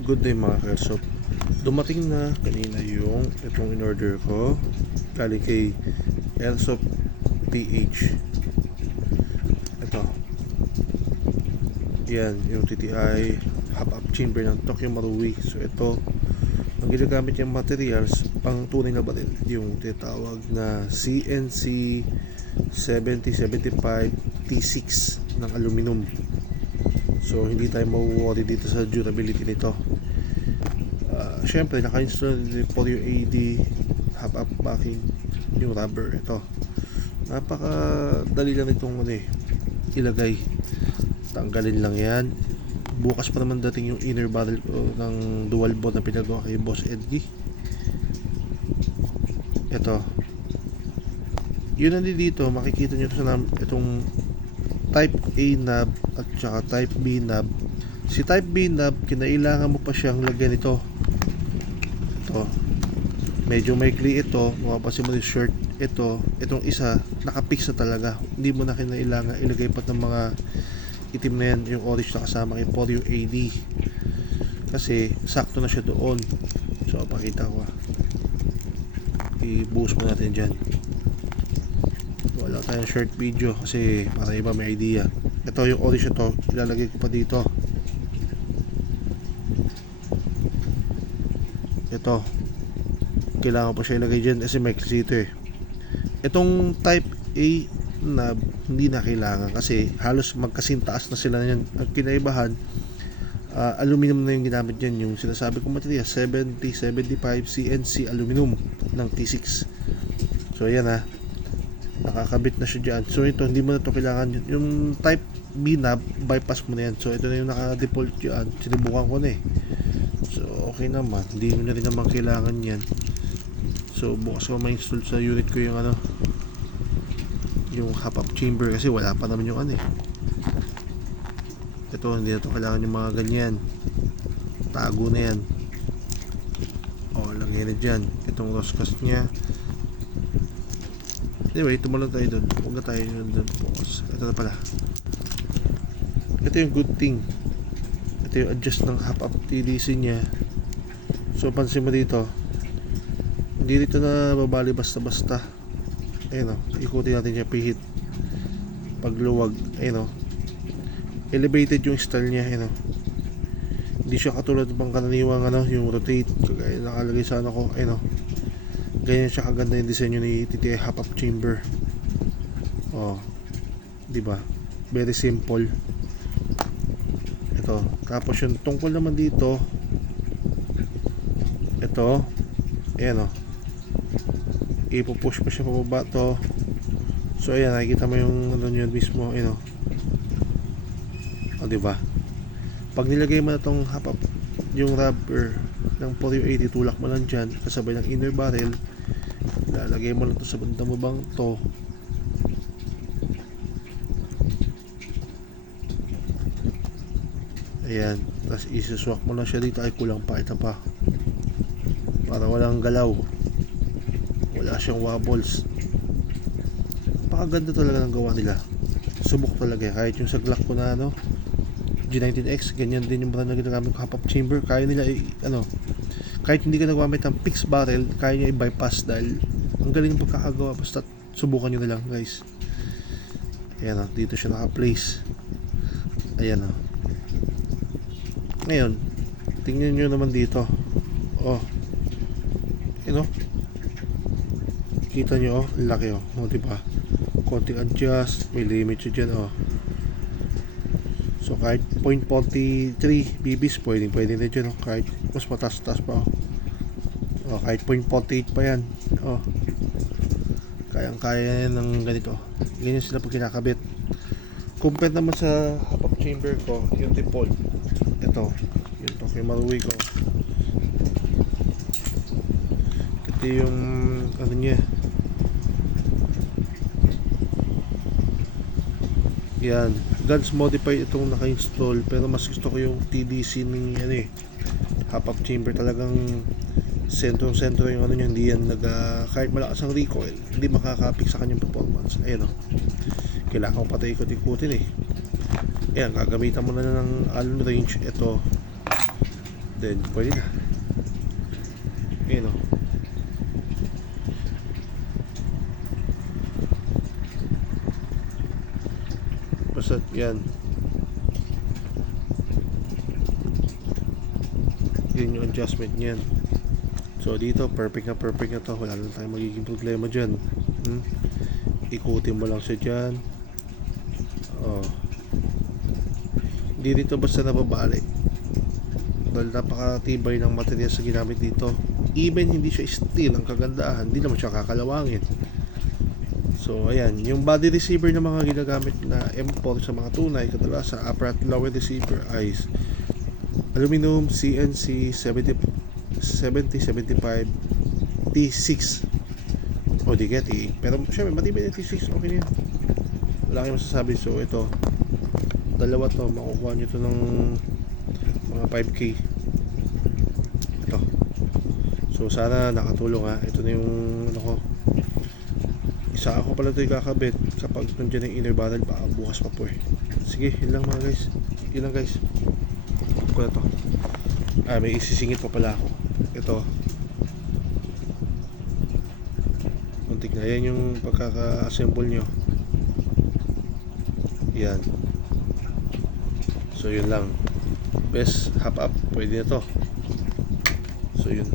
Good day mga Kersop. Dumating na kanina yung itong in-order ko galing kay Airsoft PH. Ito. Yan, yung TTI hop-up chamber ng Tokyo Marui. So ito, ang ginagamit niyang materials pang tunay na baril, yung tinatawag na CNC 7075 T6 ng aluminum. So hindi tayo mawawari dito sa durability nito. Syempre naka-install din for yung AD hop-up backing, yung rubber. Ito, napakadali lang itong ilagay. Tanggalin lang yan. Bukas pa naman dating yung inner barrel ko ng dual bore na pinagawa kay Boss Edgy. Ito, yun nandito, makikita nyo sa itong type A knob at saka type B knob. Si type B knob, kinailangan mo pa siyang lagyan ito. Ito, medyo maikli ito, mapapansin mo yung shirt. Itong isa, nakapix na talaga. Hindi mo na kinailangan ilagay pa ng mga itim na yan, yung orange na kasama kay for yung AD. Kasi sakto na siya doon. So, pakita ko. I-boost mo natin dyan. Wala tayong short video kasi para iba may idea. Ito yung orange ito, ilalagay ko pa dito. Ito, kailangan pa siya ilagay dyan kasi may dito eh. Itong type A na hindi na kailangan kasi halos magkasintaas na sila yan. Ang kinaibahan, aluminum na yung ginamit dyan. Yung sinasabi kong material 7075 CNC aluminum ng T6. So ayan nakakabit na siya dyan. So ito, hindi mo na ito kailangan. Yung type B knob, bypass mo na yan. So ito na yung naka-default dyan. Sinibukan ko na eh. So okay naman, hindi mo na rin naman kailangan yan. So bukas ko ma-install sa unit ko yung yung hop-up chamber kasi wala pa naman yung ito, hindi na ito kailangan yung mga ganyan. Tago na yan. Lagyan na dyan itong roscast nya. Anyway, tumalon tayo dun. Huwag na tayo dun. Ito na pala. Ito yung good thing. Ito yung adjust ng hop-up TDC nya. So pansin mo dito, hindi dito na babali basta-basta. Ayun ikutin natin siya, pihit. Pagluwag, ayun elevated yung style niya, ayun hindi siya katulad ng pangkaraniwang yung rotate, kagaya nakalagay sa ko, ayun ganyan siya kaganda yung disenyo ni TTI hop-up chamber. Diba? Very simple. Ito, tapos yung tungkol naman dito, ito, ayan ipupush pa siya pababa to. So ayan, nakikita mo yung yun mismo, diba? Pag nilagay mo na tong hop-up, yung rubber ng 480, tulak mo lang dyan kasabay ng inner barrel, lalagay mo lang to sa bandang bang to. Ayan, tapos isuswak mo lang siya dito. Ay, kulang pa, ito pa, para walang galaw, wala siyang wobbles. Napakaganda talaga ng gawa nila. Subok talaga kahit yung sa Glock ko na G19X, ganyan din yung brand na ginagamit ko hop-up chamber. Kaya nila kahit hindi ka naggamit ng fixed barrel, kaya niya i-bypass dahil ang galing ng pagkakagawa. Basta subukan nyo na lang guys. Ayan dito siya naka-place. Ayan ngayon, tingnan nyo naman dito. Kita nyo laki diba? Konting adjust, may limit siya dyan So kahit 0.43 BBs pwede na dyan kahit mas mataas-taas pa kahit 0.48 pa yan kayang-kaya ng ganito. Ganyan sila pag kinakabit. Compare naman sa hop-up chamber ko, yung default, ito yung Tokyo Marui ko. Ito yung niya. Yan, Guns modified itong naka-install, pero mas gusto ko yung TDC ng hop-up chamber. Talagang sentro yung niya, hindi yan kahit malakas ang recoil, hindi makakapik sa kanyang performance. Ayun kailangan ko pati ikot-ikutin Ayan, gagamitan mo na ng Allen range. Ito, Then pwede na. Ayun o. Basta yan. Yun yung adjustment niyan. So dito perfect na to. Wala na tayong magiging problema dyan. Ikutin mo lang siya dyan. Oh. Hindi dito basta nababalik. Dahil napakatibay ng materials na ginamit dito. Even hindi siya steel ang kagandahan, hindi naman siya kakalawangin. So ayan, yung body receiver na mga ginagamit na M4 sa mga tunay, kadalasan upright lower receiver ay aluminum CNC 7075 T6 o di kaya T8. Pero syempre matibay na T6, okay na yan, wala kayong masasabi. So ito, dalawa to, makukuha nyo to ng mga 5K ito. So sana nakatulong ha. Ito na yung ano ko, isa ako pala ito ikakabit kapag nandiyan yung inner barrel, baka bukas pa po eh. Sige, yun lang mga guys, yun lang guys. Ko na to. May isisingit pa pala ako. Ito muntik na yan yung pagkaka-assemble nyo. Yan. So yun lang. Best hop up, pwede na to. So yun.